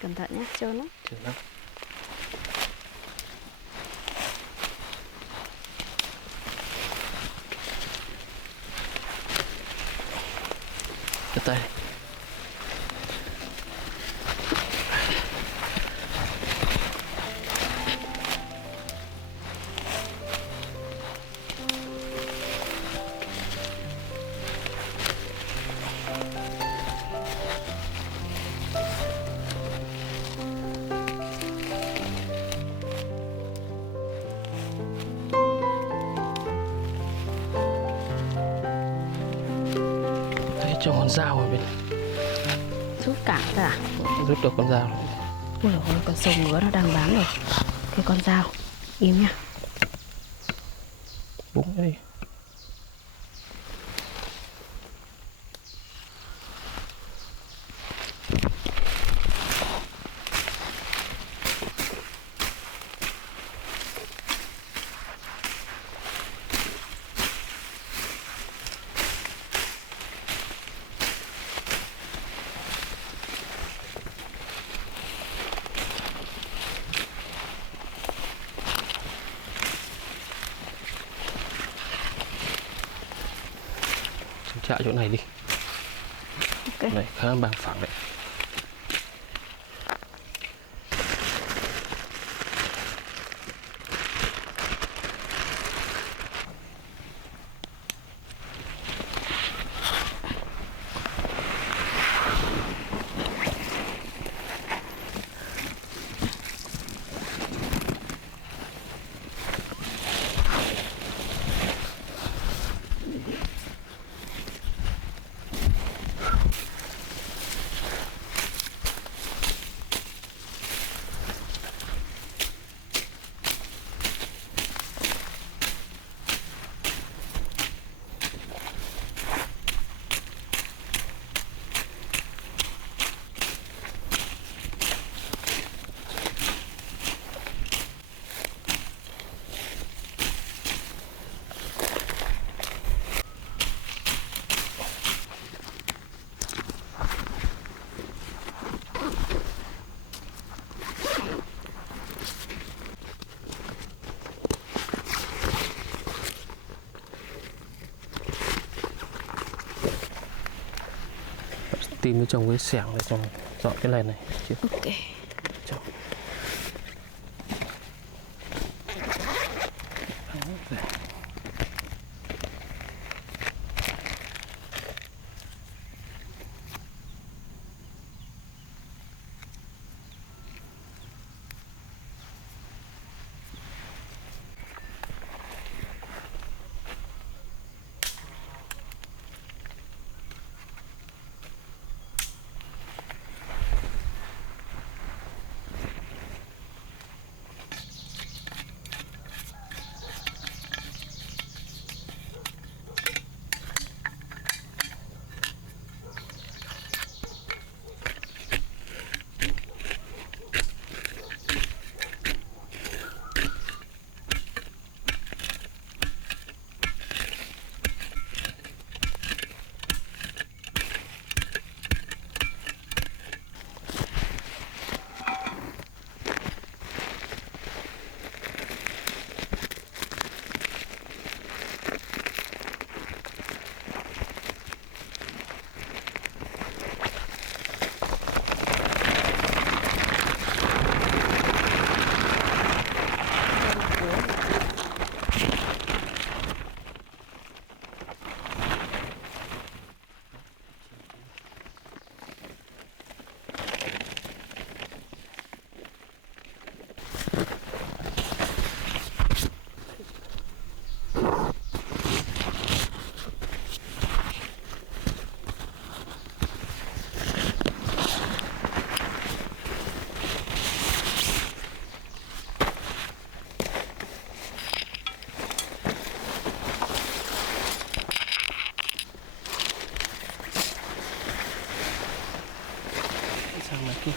Cẩn thận nhé, trơn lắm. Trơn lắm. Cái tay. Cho con dao ở bên Rút cả ra à? rút được con dao. Ôi dồi ôi, con sông ngứa nó đang bám rồi. Cái con dao, im nhá. Búng đi. Chạy chỗ này đi. Ok. Này khá bằng phẳng đấy. Tìm với chồng cái xẻng để chồng dọn cái này này chứ. Ok. Chồng. Sang ngoài kia.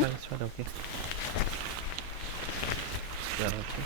xoay đầu kia. Xoay đầu kia.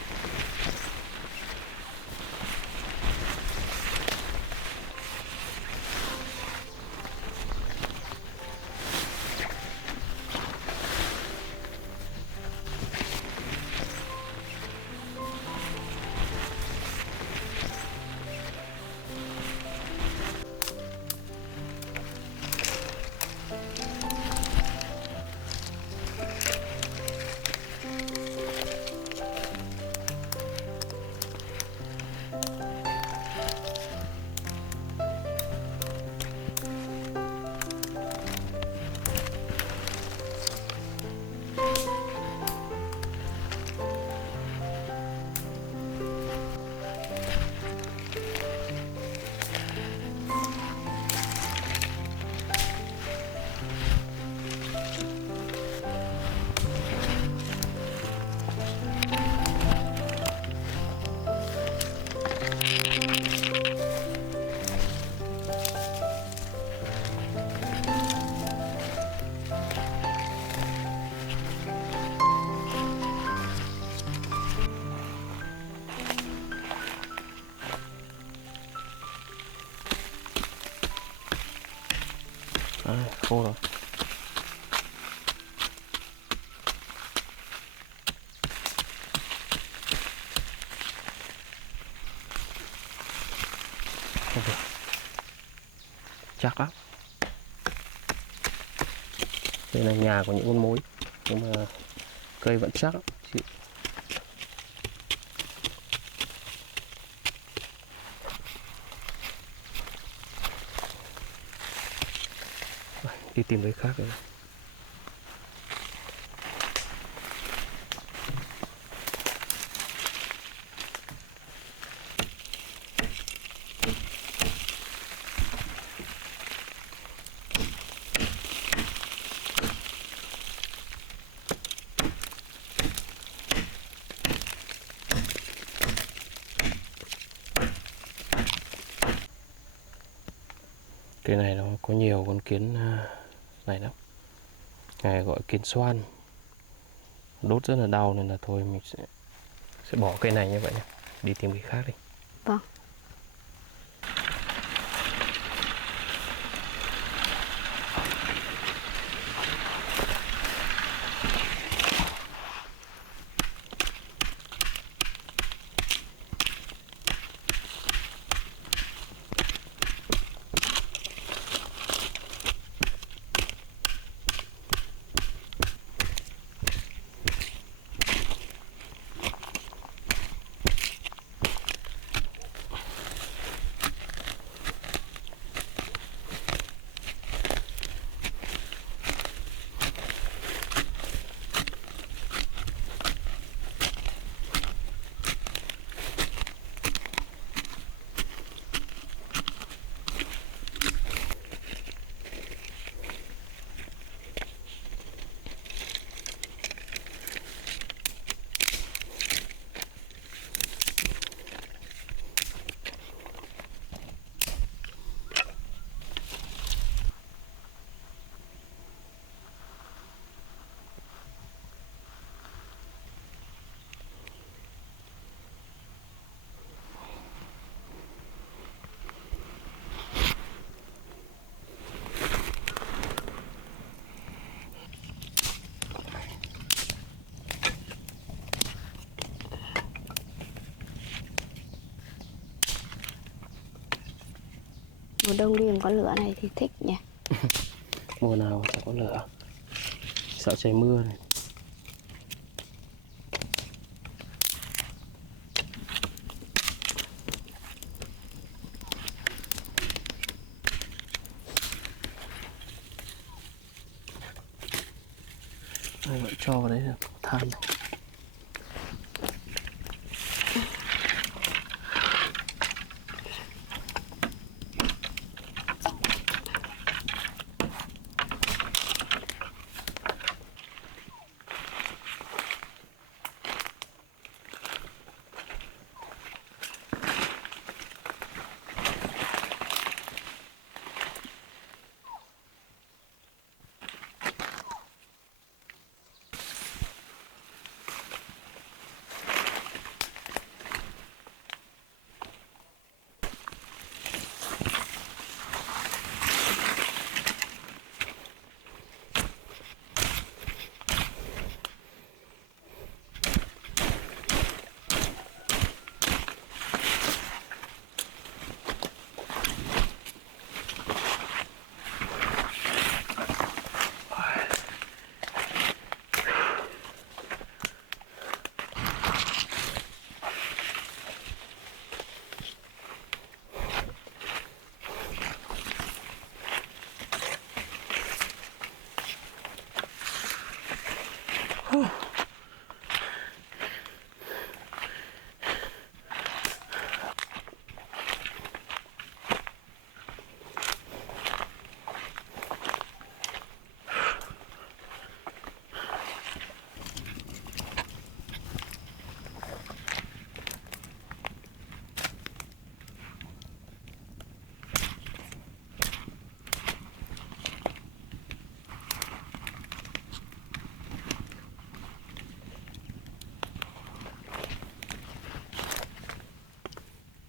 Khô rồi. Chắc lắm. Đây là nhà của những con mối, nhưng mà cây vẫn chắc lắm. Đi tìm cái khác rồi. Cây này nó có nhiều con kiến này lắm, này gọi kiến xoan, đốt rất là đau, nên là thôi mình sẽ bỏ cây này như vậy nhé, đi tìm cái khác đi. Vâng. Mùa đông đi có lửa này thì thích nhỉ. Mùa nào chẳng có lửa, sợ trời mưa này. Đây, vẫn cho vào đấy là than này.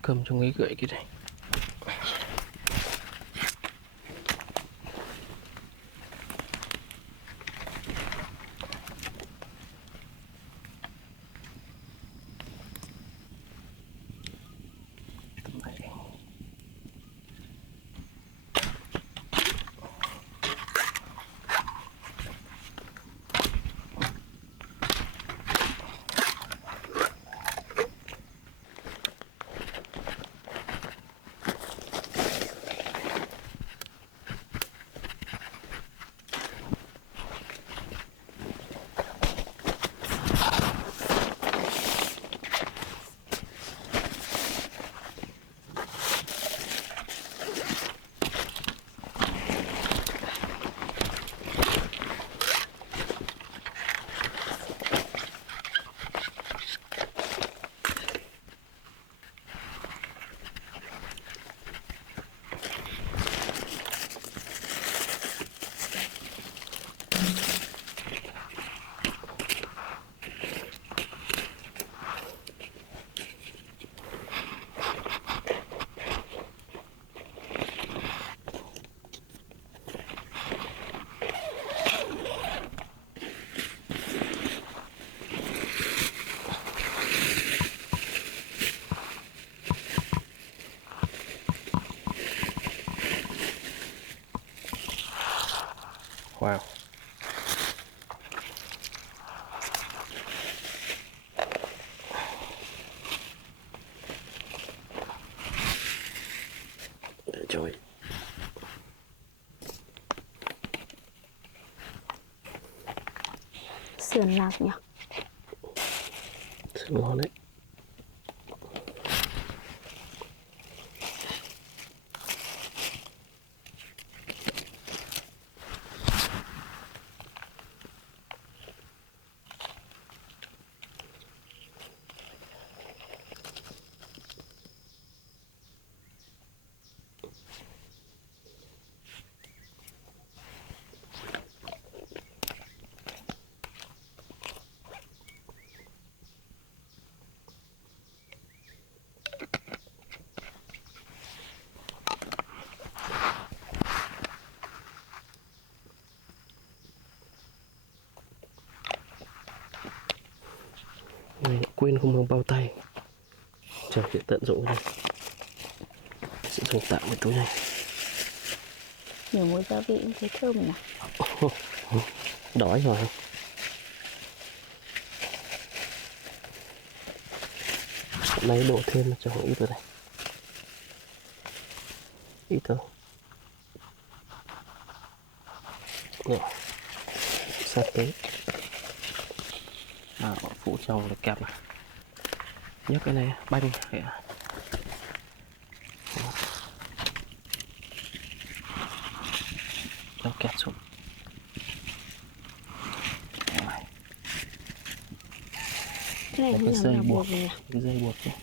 cầm trong ấy gậy cái này. Wow. Trời. Sườn lạc nhỉ? Sườn ngon đấy. Mình quên không mang bao tay. Chờ sẽ tận dụng cái này. Sẽ dùng tạm cái túi này. Nhiều muối gia vị cũng thấy thơm nhỉ? Đói rồi. Lấy đổ thêm cho ít vào đây. Ít thôi. Nè. Sát tới. Phụ trong là kẹp này. Nhấc cái này banh kìa. Nó kẹt xuống. Cái này Cái dây buộc, gì nhỉ? cái dây buộc này.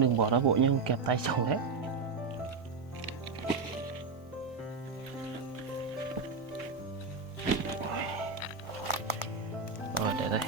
Đừng bỏ ra vội nhưng kẹp tay chồng đấy. Rồi để đây.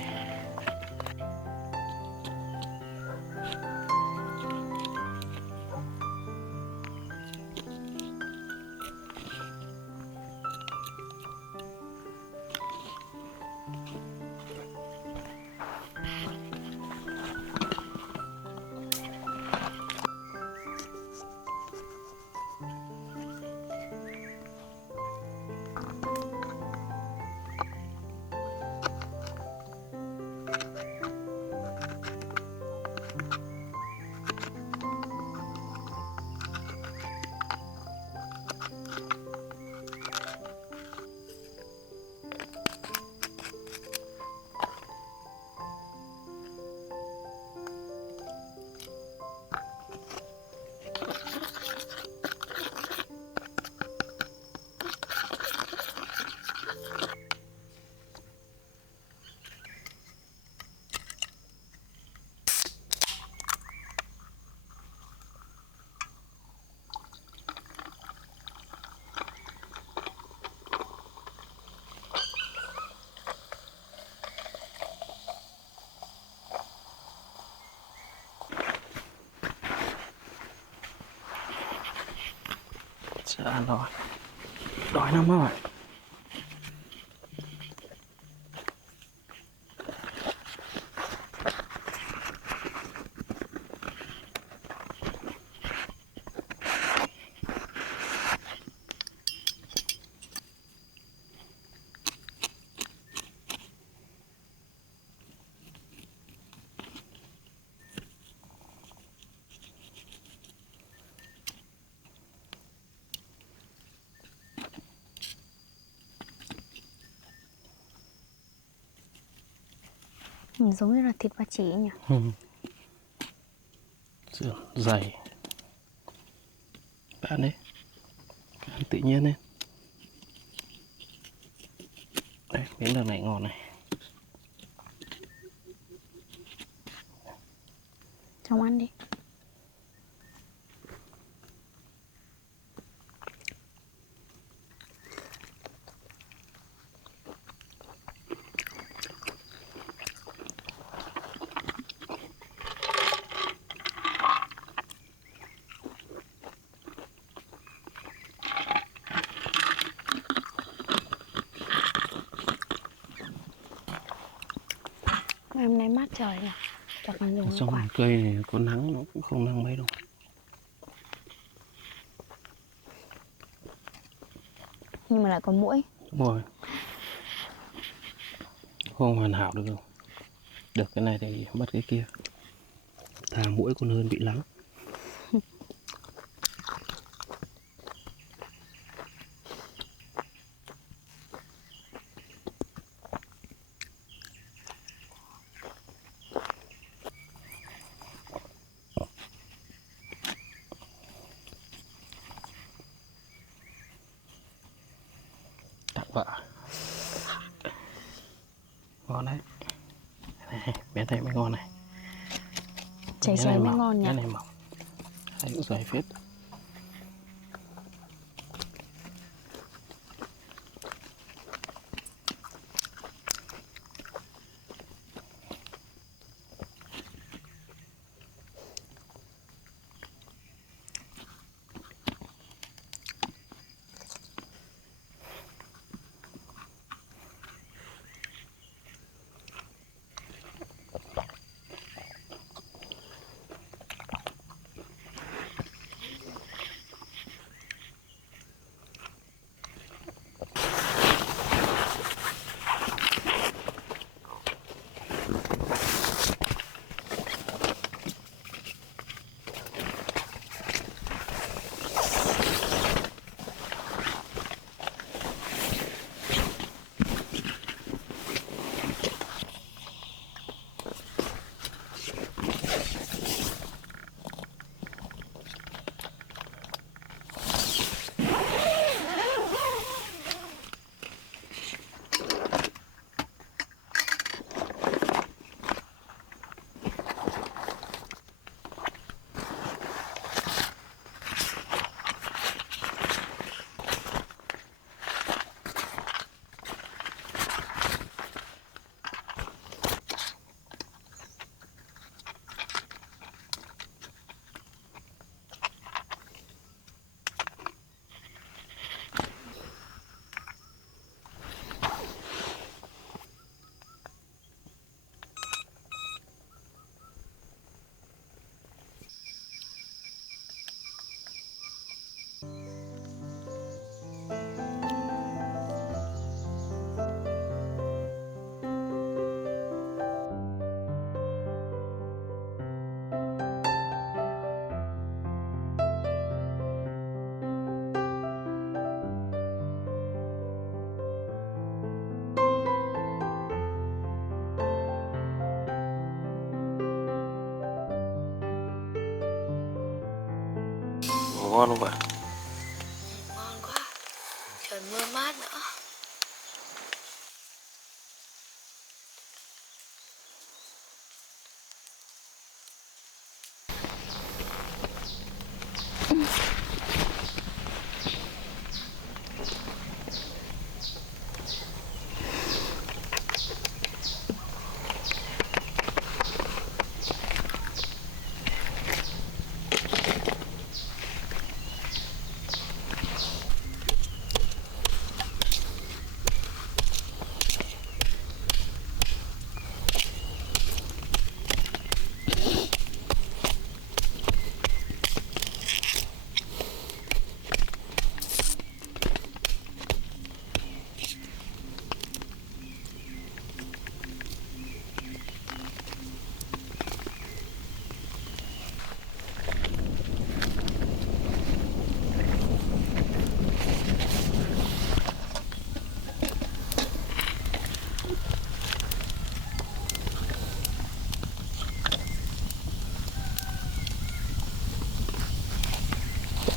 Chưa ăn rồi. Đói lắm rồi. Giống như là thịt ba chỉ nhỉ. Sườn dày. Bạn đấy. Ăn tự nhiên đấy. Đây, miếng đằng này ngon này. Chồng ăn đi. Hôm nay mát trời nhỉ. Chắc là dùng Trong quả. cây này có nắng nó cũng không nắng mấy đâu. Nhưng mà lại có muỗi. Đúng rồi. Không hoàn hảo được đâu. Được cái này thì mất cái kia. Thà muỗi còn hơn bị lắng. Tặng vợ. Ngon đấy. Này, miếng này mới ngon này. Cháy cháy mới ngon nhỉ. Miếng này mỏng. Đây cũng dày phết. ngon không vậy? Ngon quá. Trời mưa mát nữa.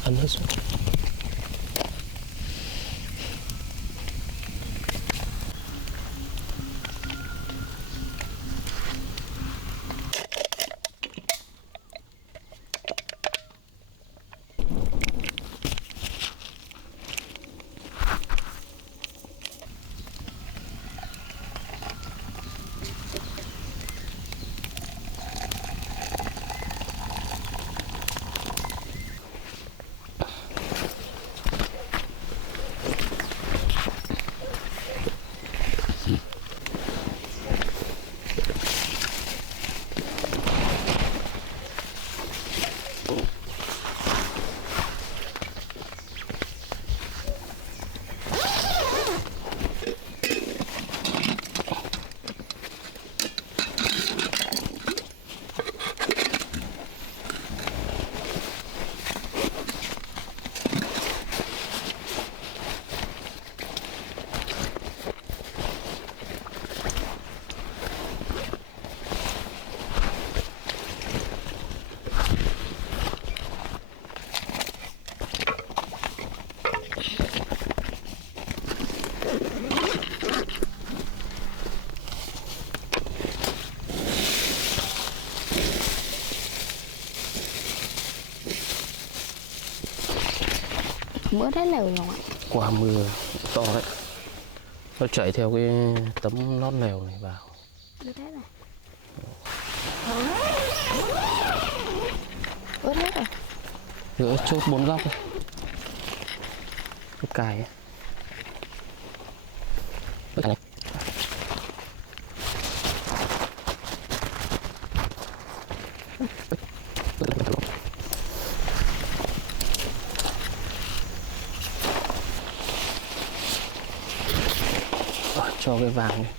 Ăn hết rồi. Mưa rất lều rồi ạ. Qua mưa to đấy, nó chảy theo cái tấm lót lều này vào. Ướt hết rồi. Ướt hết rồi. Giữa chốt 4 góc ấy. Cái cài ấy. Cho cái vàng này.